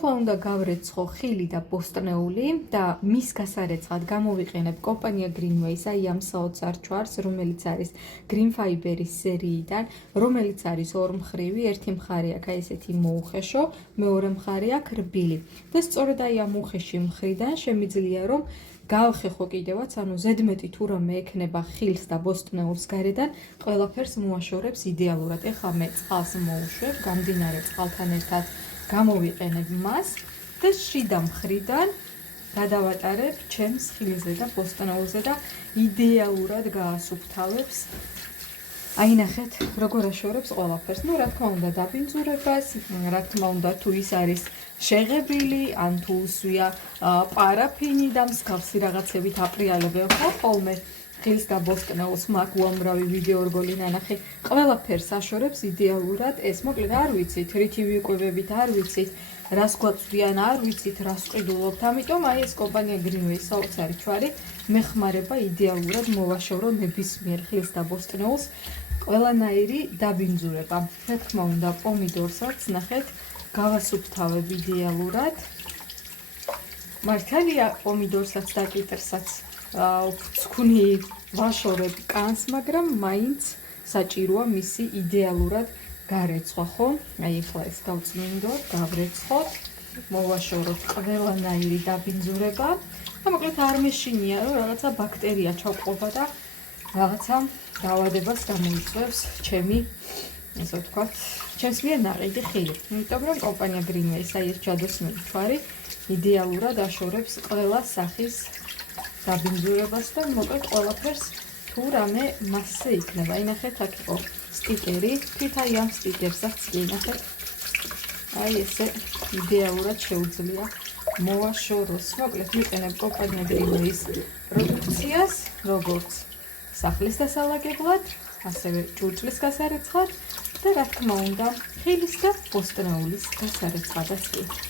ეხლა უნდა გავრეცხო ხილი და ბოსტნეული და მის გასარეცხად გამოვიყენებ კომპანია Greenway-ს აი ამ საოცარ ჩვარს, რომელიც არის Green Fiber-ის სერიიდან, რომელიც არის ორმხრივი, ერთი მხარე აქვს აი ესეთი მოუხეშო, მეორე მხარე აქვს რბილი. და სწორედ აი ამ უხეში მხრიდან შემიძლია რომ გავხეხო კიდევაც, ანუ ზედმეტი თუ რამე ექნება ხილს და ბოსტნეულს გარედან, ყველაფერს მოაშორებს იდეალურად. ეხლა მე წყალს მოვუშვებ, გამდინარე წყალთან ერთად გამოვიყენებ მას და შიდა მხრიდან გადავატარებ ჩემს ხილზე და ბოსტნეულზე და იდეალურად გაასუფთავებს. აი ნახეთ, როგორ აშორებს ყველაფერს. ნუ რა თქმა უნდა დაბინძურებას, რა თქმა უნდა თუ ის არის შეღებილი, ან თუ უსვია პარაფინი და მსგავსი რაღაცებით აპრიალებენ ხოლმე ხილს და ბოსტნეულს, მაგ უამრავი ვიდეო რგოლი ნანახი, ყველაფერს აშორებს იდეალურად ეს. მოკლედ არ ვიცით, რითი ვიკვებებით, არ ვიცით, რას გვაწვდიან, არ ვიცით, რას ყიდულობთ. ამიტომ აი ეს კომპანია Greenway-ის საოცარი ჩვარი მეხმარება იდეალურად მოვაშორო ნებისმიერ ხილს და ბოსტნეულს ყველანაირი დაბინძურება. რა თქმა უნდა, პომიდორსაც ნახეთ, გავასუფთავებ იდეალურად. მართალია პომიდორსაც და კიტრსაც ვცქვნი ვაშორებ კანს, მაგრამ მაინც საჭიროა მისი იდეალურად გარეცხვა, ხო? აი ახლა ეს გავწმინდოთ, გავრეცხოთ, მოვაშოროთ ყველანაირი დაბინძურება. და მოკლედ არ მეშინია რომ რაღაცა ბაქტერია ჩავყობა და რაღაცა დაავადებას გამოიწვევს ჩემი, ესე ვთქვათ, ჩემს მიერ ნაყიდი ხილი. იმიტომ რომ კომპანია Greenway-ის აი ეს ჯადოსნური ჩვარი იდეალურად აშორებს ყველა სახის დაბინძურებას და მოკლედ ყველაფერს თუ რამე მასზე იქნება. აი ნახეთ, აქ იყო სტიკერი, თვით აი ამ სტიკერსაც კი ნახეთ. აი ესე იდეალურად შეუძლია მოვაშოროს. მოკლედ ვიყენებ კომპანია Greenway-ის პროდუქციას, როგორც სახლის დასალაგებლად, ასევე ჭურჭლის გასარეცხად და რა თქმა უნდა, ხილის და ბოსტნეულის გასარეცხადაც კი.